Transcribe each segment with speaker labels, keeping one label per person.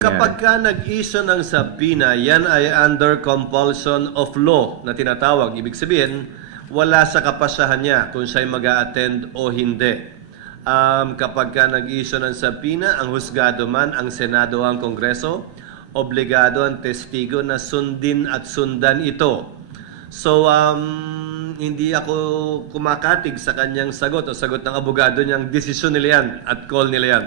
Speaker 1: Kapag ka nag-issue ng subpoena, yan ay under compulsion of law na tinatawag. Ibig sabihin, wala sa kapasahan niya kung siya'y mag attend o hindi. Um, kapag ka nag-issue ng subpoena, ang husgado man, ang Senado o ang Kongreso, obligado ang testigo na sundin at sundan ito. So, um, hindi ako kumakatig sa kanyang sagot o sagot ng abogado niyang desisyon nila yan at call nila yan.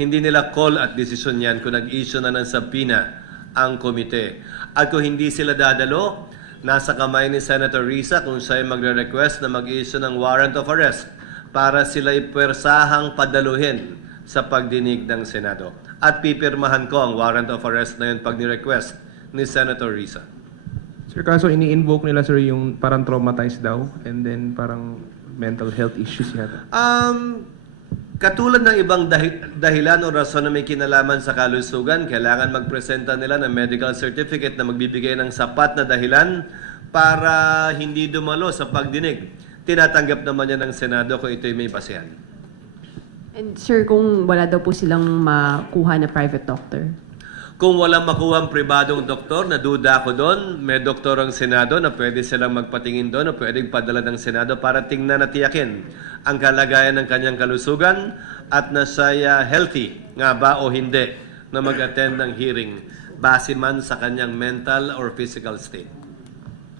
Speaker 1: Hindi nila call at desisyon yan kung nag-issue na ng subpoena ang komite. At kung hindi sila dadalo, nasa kamay ni Senator Risa kung siya ay magre-request na mag-issue ng warrant of arrest para sila pwersahang padaluhin sa pagdinig ng Senado. At pipirmahan ko ang warrant of arrest na yun pag ni-request ni Senator Risa.
Speaker 2: Sir, kaso ini-invoke nila sir yung parang traumatized daw and then parang mental health issues yata.
Speaker 1: Um, katulad ng ibang dahi- dahilan o rason na may kinalaman sa kalusugan, kailangan magpresenta nila ng medical certificate na magbibigay ng sapat na dahilan para hindi dumalo sa pagdinig. Tinatanggap naman yan ng Senado kung ito'y may basehan.
Speaker 3: And sir, kung wala daw po silang makuha na private doctor.
Speaker 1: Kung walang makuha ang pribadong doktor, naduda ako doon, may doktor ang Senado na pwede silang magpatingin doon o pwedeng padala ng Senado para tingnan at tiyakin ang kalagayan ng kanyang kalusugan at na siya healthy nga ba o hindi na mag-attend ng hearing base man sa kanyang mental or physical state.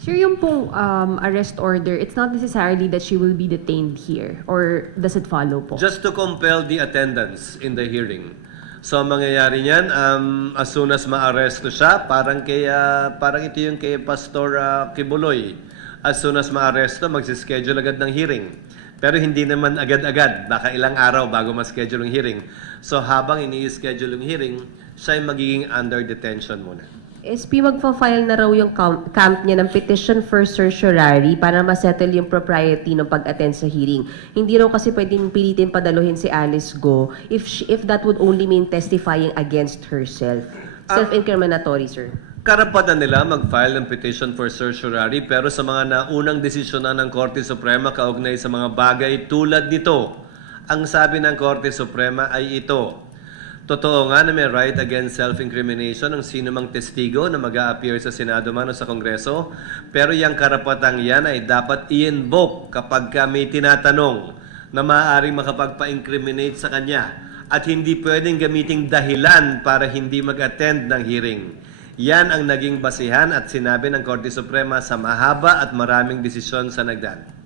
Speaker 3: Sir, yung pong um, arrest order, it's not necessarily that she will be detained here or does it follow po?
Speaker 1: Just to compel the attendance in the hearing. So, ang mangyayari niyan, um, as soon as maaresto siya, parang, kaya, parang ito yung kay Pastor ah, Kibuloy. As soon as maaresto, magsischedule agad ng hearing. Pero hindi naman agad-agad, baka ilang araw bago ma-schedule yung hearing. So, habang ini-schedule yung hearing, siya ay magiging under detention muna.
Speaker 4: SP, magfa-file na raw yung camp, camp niya ng petition for certiorari para masettle yung propriety ng pag-attend sa hearing. Hindi raw kasi pwedeng pilitin padaluhin si Alice Go if, she, if that would only mean testifying against herself. Self-incriminatory, sir.
Speaker 1: Karapatan nila mag-file ng petition for certiorari pero sa mga naunang desisyon na ng Korte Suprema kaugnay sa mga bagay tulad nito, ang sabi ng Korte Suprema ay ito. Totoo nga na may right against self-incrimination ng sino mang testigo na mag appear sa Senado man o sa Kongreso, pero yung karapatang yan ay dapat i-invoke kapag ka may tinatanong na maaaring makapagpa-incriminate sa kanya at hindi pwedeng gamiting dahilan para hindi mag-attend ng hearing. Yan ang naging basihan at sinabi ng Korte Suprema sa mahaba at maraming desisyon sa nagdaan.